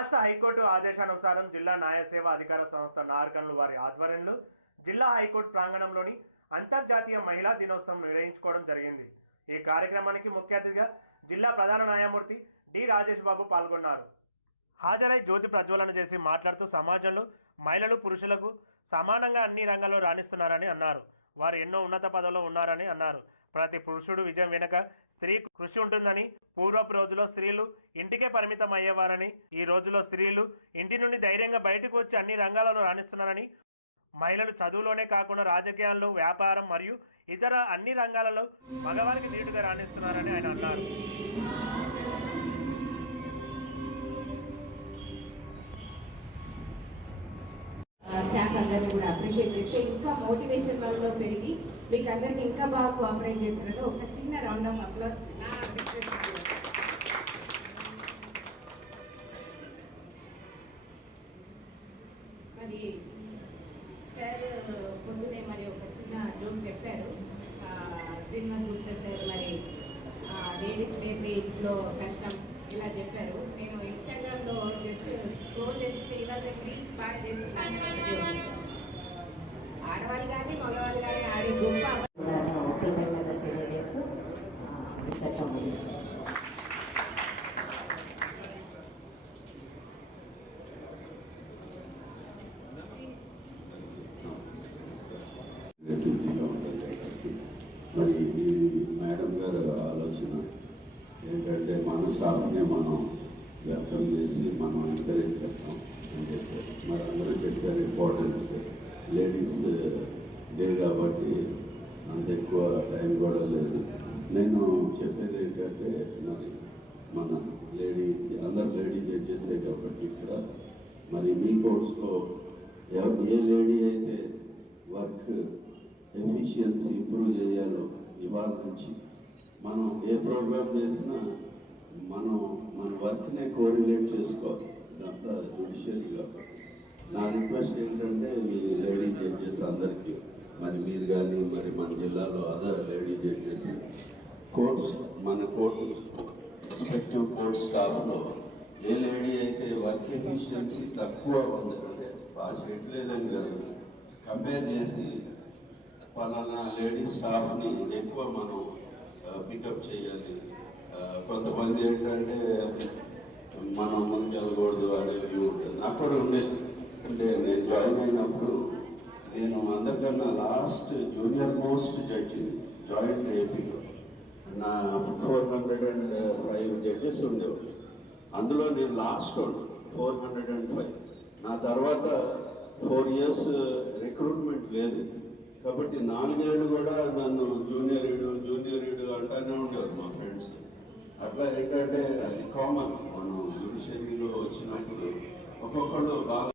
రాష్ట్ర హైకోర్టు ఆదేశానుసారం జిల్లా న్యాయ సేవ అధికార సంస్థ నార్కన్లు వారి ఆధ్వర్యంలో జిల్లా హైకోర్టు ప్రాంగణంలోని అంతర్జాతీయ మహిళా దినోత్సవం నిర్వహించుకోవడం జరిగింది. ఈ కార్యక్రమానికి ముఖ్య అతిథిగా జిల్లా ప్రధాన న్యాయమూర్తి డి రాజేష్ బాబు పాల్గొన్నారు. హాజరై జ్యోతి ప్రజ్వలన చేసి మాట్లాడుతూ సమాజంలో మహిళలు పురుషులకు సమానంగా అన్ని రంగాల్లో రాణిస్తున్నారని అన్నారు. వారు ఎన్నో ఉన్నత పదవుల్లో ఉన్నారని అన్నారు. ప్రతి పురుషుడు విజయం వెనుక స్త్రీ కృషి ఉంటుందని పూర్వపు రోజుల్లో స్త్రీలు ఇంటికే పరిమితం అయ్యేవారని ఈ రోజుల్లో స్త్రీలు ఇంటి నుండి ధైర్యంగా బయటకు వచ్చి అన్ని రంగాలలో రాణిస్తున్నారని మహిళలు చదువులోనే కాకుండా రాజకీయాల్లో వ్యాపారం మరియు ఇతర అన్ని రంగాలలో మగవారికి ధీటుగా రాణిస్తున్నారని ఆయన అన్నారు. స్టాఫ్ అందరినీ కూడా అప్రిషియేట్ చేస్తే ఇంకా మోటివేషన్ వాళ్ళలో పెరిగి మీకు అందరికి ఇంకా బాగా కోఆపరేట్ చేసినట్టు ఒక చిన్న రౌండ్ ఆఫ్ అప్లాస్ నా మరి సార్ పొద్దునే మరి ఒక చిన్న జోక్ చెప్పారు. శ్రీనివాస్ గుప్తా సార్ మరి లేడీస్ లేని ఇంట్లో కష్టం ఇలా చెప్పారు. నేను ఇన్స్టాగ్రామ్లో జస్ట్ స్క్రోల్ చేస్తే ఇలాంటి రీల్స్ బాగా చేస్తున్నాను. మన స్టాఫ్ని మనం వ్యక్తం చేసి మనం ఎంకరేజ్ చేస్తాం. అని చెప్పారు మరి అందరూ చెప్పారు ఇంపార్టెంట్ లేడీస్ డే కాబట్టి అంత ఎక్కువ టైం కూడా లేదు. నేను చెప్పేది ఏంటంటే మరి మన లేడీ అందరు లేడీ జడ్జెసే కాబట్టి ఇక్కడ మరి మీ కోర్స్లో ఎవ- ఏ లేడీ అయితే వర్క్ ఎఫిషియన్సీ ఇంప్రూవ్ చేయాలో ఇవాళ నుంచి మనం ఏ ప్రోగ్రామ్ చేసినా మనం మన వర్క్నే కోఆర్డినేట్ చేసుకోవాలి. ఇదంతా జుడిషియరీ కాబట్టి నా రిక్వెస్ట్ ఏంటంటే మీ లేడీ జడ్జెస్ అందరికీ మరి మీరు కానీ మరి మన జిల్లాలో అదర్ లేడీ జడ్జెస్ కోర్ట్స్ మన కోర్టు రెస్పెక్టివ్ కోర్ట్ స్టాఫ్లో ఏ లేడీ అయితే వర్క్ ఎఫిషియన్సీ తక్కువ ఉంది అంటే బాగా చేయట్లేదని కాదు కంపేర్ చేసి పలానా లేడీ స్టాఫ్ని ఎక్కువ మనం కొంతమంది ఏంటంటే మనం ముందుకెళ్ళకూడదు అనేది ఉంటుంది. అప్పుడు ఉండేది అంటే నేను జాయిన్ అయినప్పుడు నేను అందరికన్నా last junior most judge joint ఏపీలో నా four hundred and five judges ఉండేవాళ్ళు. అందులో నేను last four hundred and five నా తర్వాత ఫోర్ ఇయర్స్ రిక్రూట్మెంట్ లేదు. కాబట్టి నాలుగేళ్ళు కూడా నన్ను జూనియర్ ఈడు జూనియర్ ఈడు అంటానే ఉండేవారు మా ఫ్రెండ్స్ అట్లా ఏంటంటే అది కామన్ మనం జుడిషియరీలో వచ్చినప్పుడు ఒక్కొక్కళ్ళు బాగా